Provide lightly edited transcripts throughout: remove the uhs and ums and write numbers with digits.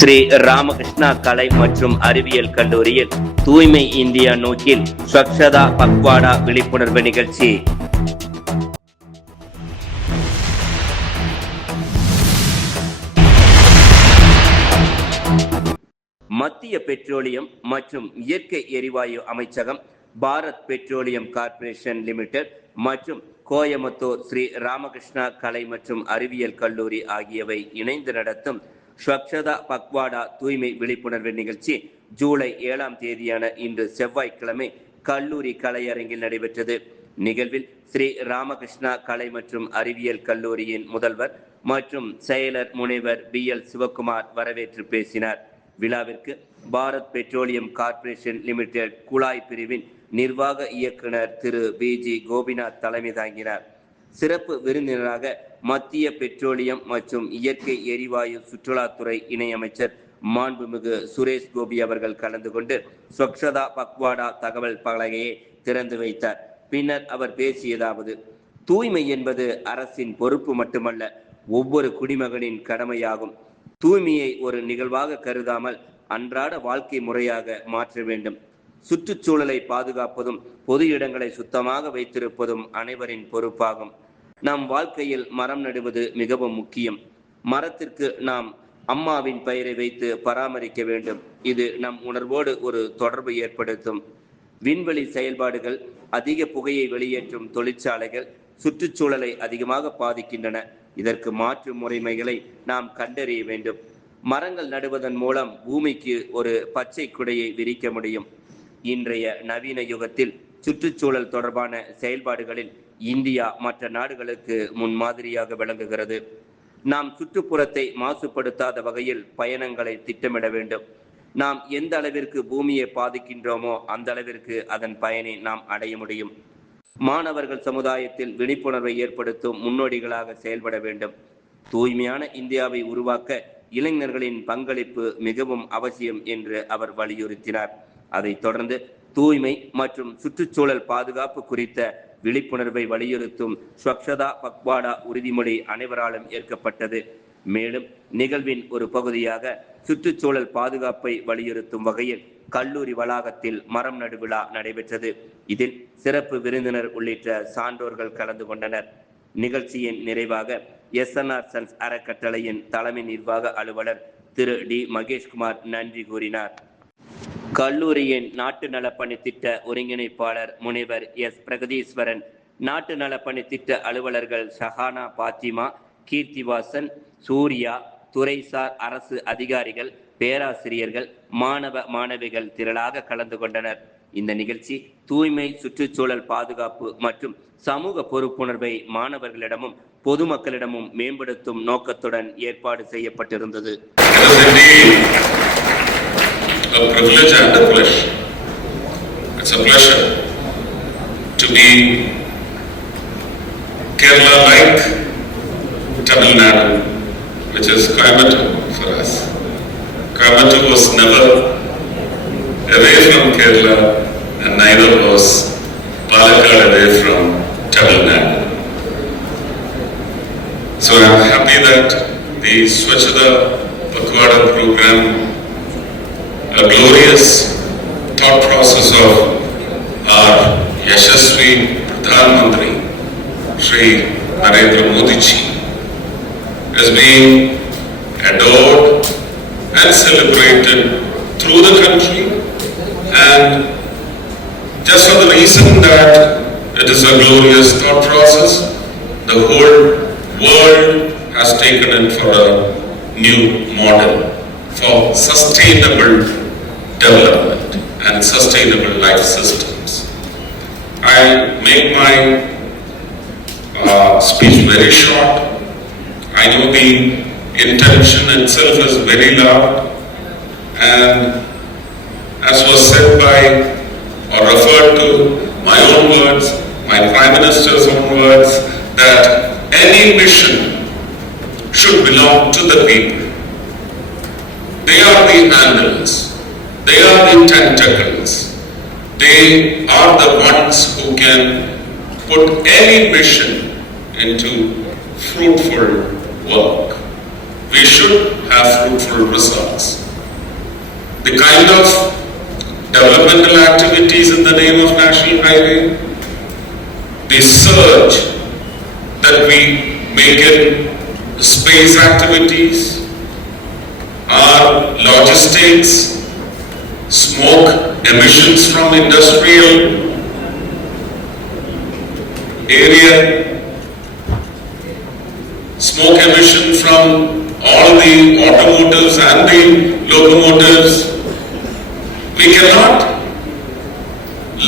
ஸ்ரீ ராமகிருஷ்ணா கலை மற்றும் அறிவியல் கல்லூரியில் தூய்மை இந்தியா நோக்கில் ஸ்வச்சதா பக்வாடா விழிப்புணர்வு நிகழ்ச்சி. மத்திய பெட்ரோலியம் மற்றும் இயற்கை எரிவாயு அமைச்சகம், பாரத் பெட்ரோலியம் கார்ப்பரேஷன் லிமிடெட் மற்றும் கோயம்புத்தூர் ஸ்ரீ ராமகிருஷ்ணா கலை மற்றும் அறிவியல் கல்லூரி ஆகியவை இணைந்து நடத்தும் ஸ்வச்சதா பக்வாடா தூய்மை விழிப்புணர்வு நிகழ்ச்சி ஜூலை 7ஆம் தேதியான இன்று செவ்வாய்க்கிழமை கல்லூரி கலையரங்கில் நடைபெற்றது. நிகழ்வில் ஸ்ரீ ராமகிருஷ்ணா கலை மற்றும் அறிவியல் கல்லூரியின் முதல்வர் மற்றும் செயலர் முனைவர் BL சிவகுமார் வரவேற்று பேசினார். விழாவிற்கு பாரத் பெட்ரோலியம் கார்ப்பரேஷன் லிமிடெட் குழாய் பிரிவின் நிர்வாக இயக்குனர் திரு BG கோபிநாத் தலைமை தாங்கினார். சிறப்பு விருந்தினராக மத்திய பெட்ரோலியம் மற்றும் இயற்கை எரிவாயு சுற்றுலாத்துறை இணையமைச்சர் மாண்புமிகு சுரேஷ் கோபி அவர்கள் கலந்து கொண்டு ஸ்வச்சதா பக்வாடா தகவல் பலகையை திறந்து வைத்தார். பின்னர் அவர் பேசியதாவது: தூய்மை என்பது அரசின் பொறுப்பு மட்டுமல்ல, ஒவ்வொரு குடிமகனின் கடமையாகும். தூய்மையை ஒரு நிகழ்வாக கருதாமல் அன்றாட வாழ்க்கை முறையாக மாற்ற வேண்டும். சுற்றுச்சூழலை பாதுகாப்பதும் பொது இடங்களை சுத்தமாக வைத்திருப்பதும் அனைவரின் பொறுப்பாகும். நம் வாழ்க்கையில் மரம் நடுவது மிகவும் முக்கியம். மரத்திற்கு நாம் அம்மாவின் பெயரை வைத்து பராமரிக்க வேண்டும். இது நம் உணர்வோடு ஒரு தொடர்பு ஏற்படுத்தும். விண்வெளி செயல்பாடுகள், அதிக புகையை வெளியேற்றும் தொழிற்சாலைகள் சுற்றுச்சூழலை அதிகமாக பாதிக்கின்றன. இதற்கு மாற்று முறைமைகளை நாம் கண்டறிய வேண்டும். மரங்கள் நடுவதன் மூலம் பூமிக்கு ஒரு பச்சை குடையை விரிக்க முடியும். இன்றைய நவீன யுகத்தில் சுற்றுச்சூழல் தொடர்பான செயல்பாடுகளில் இந்தியா மற்ற நாடுகளுக்கு முன்மாதிரியாக விளங்குகிறது. நாம் சுற்றுப்புறத்தை மாசுபடுத்தாத வகையில் பயணங்களை திட்டமிட வேண்டும். நாம் எந்த அளவிற்கு பூமியை பாதிக்கின்றோமோ அந்த அளவிற்கு அதன் பயனை நாம் அடைய முடியும். மாணவர்கள் சமுதாயத்தில் விழிப்புணர்வை ஏற்படுத்தும் முன்னோடிகளாக செயல்பட வேண்டும். தூய்மையான இந்தியாவை உருவாக்க இளைஞர்களின் பங்களிப்பு மிகவும் அவசியம் என்று அவர் வலியுறுத்தினார். அதைத் தொடர்ந்து தூய்மை மற்றும் சுற்றுச்சூழல் பாதுகாப்பு குறித்த விழிப்புணர்வை வலியுறுத்தும் ஸ்வச்சதா பக்வாடா உறுதிமொழி அனைவராலும் ஏற்கப்பட்டது. மேலும் நிகழ்வின் ஒரு பகுதியாக சுற்றுச்சூழல் பாதுகாப்பை வலியுறுத்தும் வகையில் கல்லூரி வளாகத்தில் மரம் நடு விழா நடைபெற்றது. இதில் சிறப்பு விருந்தினர் உள்ளிட்ட சான்றோர்கள் கலந்து கொண்டனர். நிகழ்ச்சியின் நிறைவாக SNR சன்ஸ் அறக்கட்டளையின் தலைமை நிர்வாக அலுவலர் திரு D மகேஷ்குமார் நன்றி கூறினார். கல்லூரியின் நாட்டு நலப்பணி திட்ட ஒருங்கிணைப்பாளர் முனைவர் S பிரகதீஸ்வரன், நாட்டு நலப்பணி திட்ட அலுவலர்கள் ஷஹானா பாத்திமா, கீர்த்திவாசன், சூர்யா, துறைசார் அரசு அதிகாரிகள், பேராசிரியர்கள், மாணவ மாணவிகள் திரளாக கலந்து கொண்டனர். இந்த நிகழ்ச்சி தூய்மை, சுற்றுச்சூழல் பாதுகாப்பு மற்றும் சமூக பொறுப்புணர்வை மாணவர்களிடமும் பொதுமக்களிடமும் மேம்படுத்தும் நோக்கத்துடன் ஏற்பாடு செய்யப்பட்டிருந்தது. A privilege and a pleasure. It's a pleasure to be Kerala-like Tamil Nadu, which is Coimbatore for us. Coimbatore was never away from Kerala, and neither was Palakkad away from Tamil Nadu. So I am happy that the Swachhata Pakwaada program, a glorious thought process of our Yashasvi Pradhan Mantri Shri Narendra Modi ji, has been adored and celebrated through the country, and just for the reason that it is a glorious thought process, the whole world has taken it for a new model for sustainable development and sustainable life systems. I make my speech very short. I know the intention itself is very loud, and as was said by or referred to my own words, my Prime Minister's own words, that any mission should belong to the people. They are the handles, they are the tentacles, they are the ones who can put any mission into fruitful work. we should have fruitful results. The kind of developmental activities in the name of National Highway, the surge that we make in space activities, our logistics, smoke emissions from industrial area, smoke emission from all the automotives and the locomotives. We cannot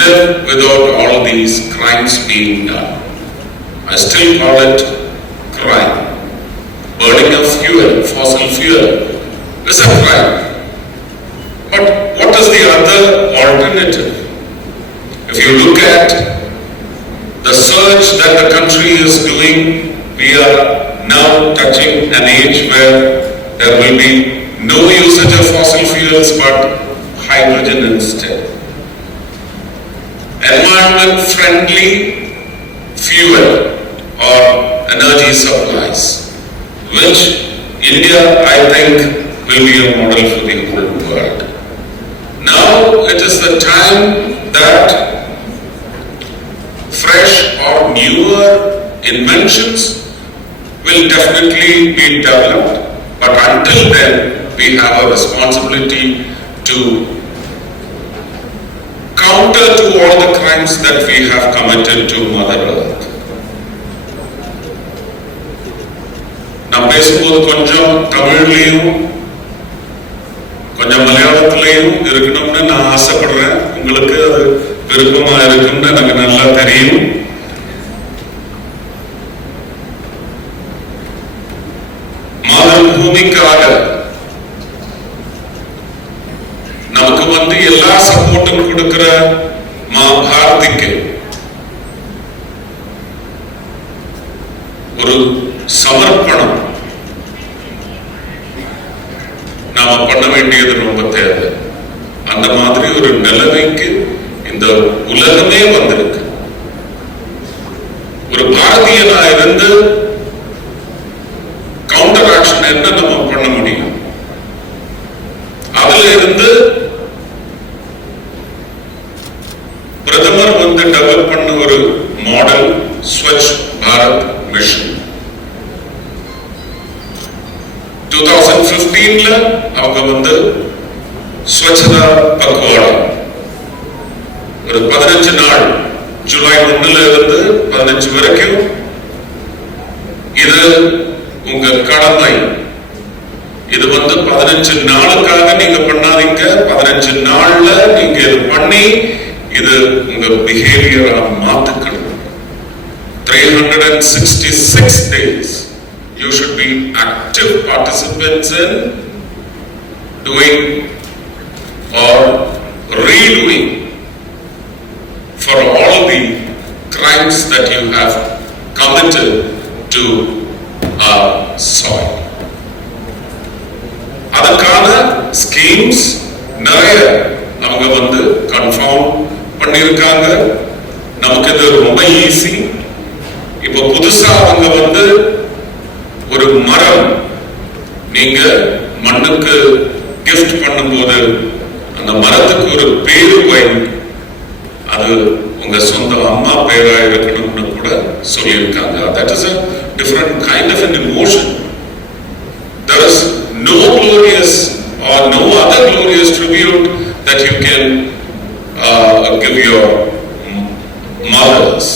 live without all these crimes being done. I still call it crime. Burning of fuel, fossil fuel, is a crime. But what is the other alternative? If you look at the surge that the country is doing, we are now touching an age where there will be no usage of fossil fuels but hydrogen instead. Environment friendly fuel or energy supplies, which India, I think, will be a model for the whole world. Now it is the time that fresh or newer inventions will definitely be developed, but until then we have a responsibility to counter to all the crimes that we have committed to Mother Earth. நான் பேசும்போது கொஞ்சம் தமிழ்லையும் கொஞ்சம் மலையாளத்திலையும் இருக்கணும்னு நான் ஆசைப்படுறேன். உங்களுக்கு அது விருப்பமா இருக்கும்னு எனக்கு நல்லா தெரியும். மாதபூமிக்காக நமக்கு எல்லா சப்போர்ட்டும் கொடுக்கிற பாரதிக்கு ஒரு சமர்ப்பணம் நாம பண்ண வேண்டியது ரொம்ப தேவை. அந்த மாதிரி ஒரு நிலைமைக்கு இந்த உலகமே வந்திருக்கு. ஒரு பாரதியனா இருந்து கவுண்டர் ஆக்ஷன் என்ன நம்ம பண்ண முடியும்? அதுல இருந்து பிரதமர் டெவலப் பண்ண ஒரு மாடல் ஸ்வச் பாரத் மிஷன் 2015ல அவங்க ஸ்வச்சதா பக்வாடா ஒரு 15 நாள் ஜூலை 1ல இருந்து 15 வரைக்கும் இது உங்க கடமை. இது 15 நாளுக்காக நீங்க பண்ணாதீங்க, 15 நாள்ல நீங்க இது பண்ணி இது உங்க பிஹேவியரா மாத்துக்கணும். 366 days you should be active participants in doing or redoing for all the crimes that you have committed to our soil. அதற்கான ஸ்கீம்ஸ் நிறைய அவங்க கன்ஃபார்ம் பண்ணிருக்காங்க. நமக்கு இது ரொம்ப ஈஸி. இப்போ புதுசா அவங்க ஒரு மரம் நீங்க மண்ணுக்கு கிஃப்ட் பண்ணும்போது அந்த மரத்துக்கு ஒரு பேரு வை, அது உங்க சொந்த அம்மா பேரா இருக்கணும்னு கூட சொல்லியிருக்காங்க. That is a different kind of an emotion. There is no glorious or no other glorious tribute that you can give your mothers.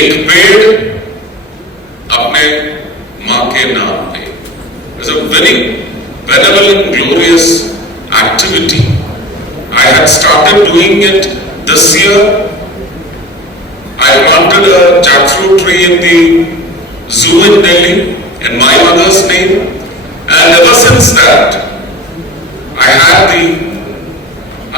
एक पेड़ अपने मां के नाम पे is a very benevolent, glorious activity. I had started doing it this year. I planted a jackfruit tree in the zoo in Delhi in my mother's name, and ever since that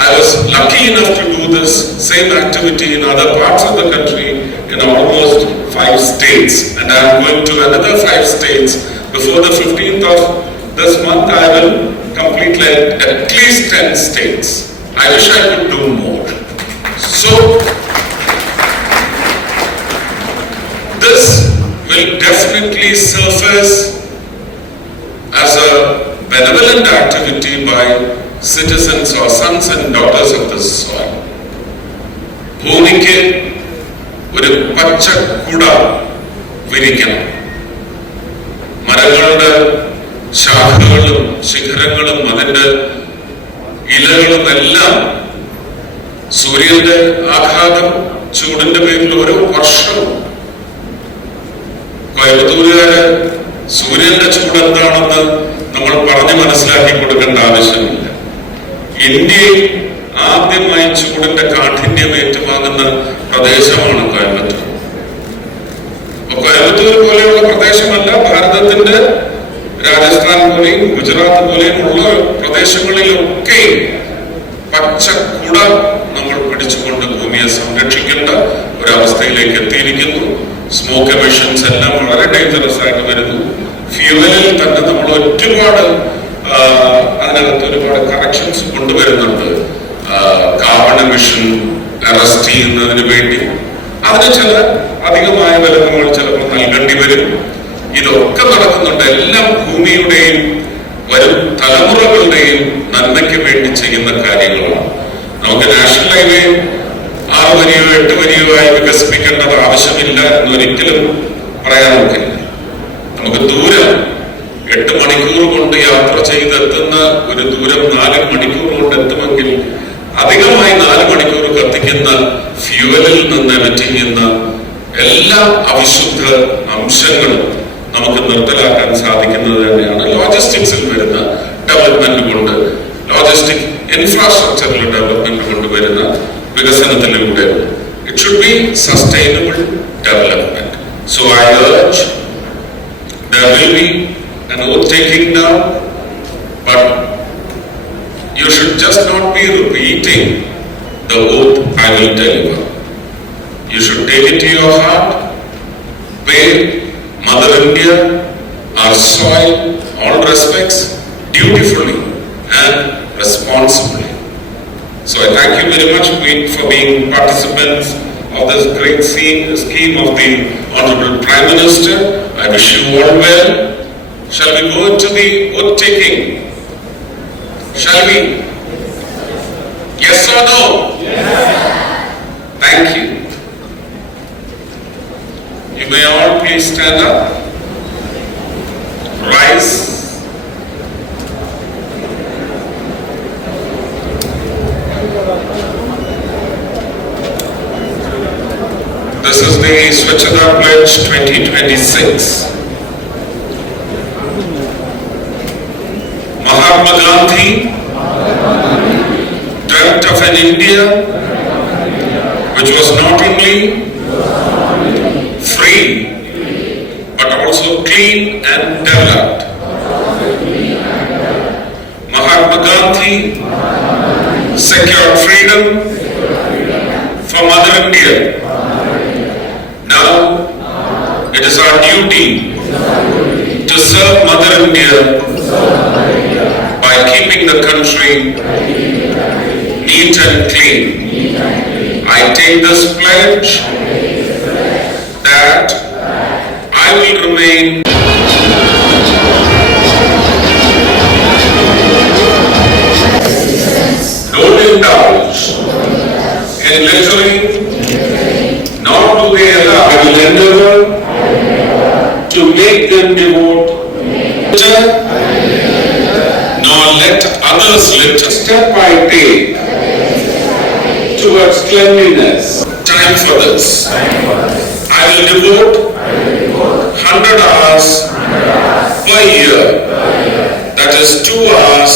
I was lucky enough to do this same activity in other parts of the country in almost 5 states, and I am going to another 5 states before the 15th of this month. I will complete at least 10 states. I wish I could do more. So this will definitely surface as a benevolent activity by citizens or sons and daughters of this soil. ഭൂമിക്ക് ഒരു പച്ചക്കുട വിരിക്കണം. മരങ്ങളുടെ ശാഖകളും ശിഖരങ്ങളും അതിന്റെ ഇലകളും എല്ലാം സൂര്യന്റെ ആഘാതം ചൂടിന്റെ പേരിൽ ഓരോ വർഷവും കോയമ്പത്തൂരുകാര് സൂര്യന്റെ ചൂട് എന്താണെന്ന് നമ്മൾ പറഞ്ഞു മനസ്സിലാക്കി കൊടുക്കേണ്ട ആവശ്യമില്ല. ഇന്ത്യയിൽ ആദ്യമായി ചൂടിന്റെ കാഠിന്യം ഏറ്റുവാങ്ങുന്ന പ്രദേശമാണ് കോയമ്പത്തൂർ. കോയമ്പത്തൂർ പോലെയുള്ള പ്രദേശമല്ല ഭാരതത്തിന്റെ രാജസ്ഥാൻ പോലെയും ഗുജറാത്ത് പോലെയും ഉള്ള പ്രദേശങ്ങളിലൊക്കെ പച്ചക്കുട നമ്മൾ പിടിച്ചുകൊണ്ട് ഭൂമിയെ സംരക്ഷിക്കേണ്ട ഒരവസ്ഥയിലേക്ക് എത്തിയിരിക്കുന്നു. സ്മോക്ക് എമിഷൻസ് എല്ലാം വളരെ ഡേഞ്ചറസ് ആയിട്ട് വരുന്നു. ഫ്യൂവലിൽ തന്നെ നമ്മൾ ഒരുപാട് അതിനകത്ത് ഒരുപാട് കറക്ഷൻസ് കൊണ്ടുവരുന്നുണ്ട്. കാർബൺ എമിഷൻ അറസ്റ്റ് ചെയ്യുന്നതിന് വേണ്ടി അതിന് ചില അധികമായ വില നമ്മൾ ചിലപ്പോൾ നൽകേണ്ടി വരും. ഇതൊക്കെ നടക്കുന്നുണ്ട്. എല്ലാം ഭൂമിയുടെയും വരും തലമുറകളുടെയും നന്മയ്ക്ക് വേണ്ടി ചെയ്യുന്ന കാര്യങ്ങളാണ്. നമുക്ക് നാഷണൽ ഹൈവേ 6 വരിയോ 8 വരിയോ ആയി വികസിപ്പിക്കേണ്ടത് ആവശ്യമില്ല എന്നൊരിക്കലും പറയാൻ നോക്കില്ല. നമുക്ക് ദൂരം 8 മണിക്കൂർ കൊണ്ട് യാത്ര ചെയ്തെത്തുന്ന ഒരു ദൂരം 4 മണിക്കൂർ കൊണ്ട് എത്തുമെങ്കിൽ അധികമായി 4 മണിക്കൂർ കത്തിക്കുന്ന ഫ്യൂവലിൽ നിന്ന് എമിറ്റ് ചെയ്യുന്ന എല്ലാ അവിശുദ്ധ അംശങ്ങളും നമുക്ക് നിർത്തലാക്കാൻ സാധിക്കുന്നത് തന്നെയാണ് ലോജിസ്റ്റിക്സിൽ വരുന്ന ഡെവലപ്മെന്റ് കൊണ്ട്, ലോജിസ്റ്റിക് ഇൻഫ്രാസ്ട്രക്ചറിൽ ഡെവലപ്മെന്റ് കൊണ്ടുവരുന്ന വികസനത്തിലൂടെ. It should be sustainable development. So I urge there will be an oath taking now, but you should just not be repeating the oath I will deliver. You should take it to your heart, pay Mother India, our soil, all respects, dutifully and responsibly. So I thank you very much for being participants of this great scheme of the Honorable Prime Minister. I wish you all well. Shall we go into the oath taking? Shall we? Yes or no? Yes. Thank you. You may all please stand up. Rise. This is the Swachhata Pledge 2026. Mahatma Gandhi dreamt of an India which was not only free but also clean and developed. Mahatma Gandhi secured freedom for Mother India. Now it is our duty to serve Mother India by keeping the country neat and clean. I take this pledge that I will remain don't indulge in littering, nor do they allow. I will endeavor to make them devote nor let others litter. Step I take towards cleanliness. Time for this. I will devote 100 hours per year. That is 2 hours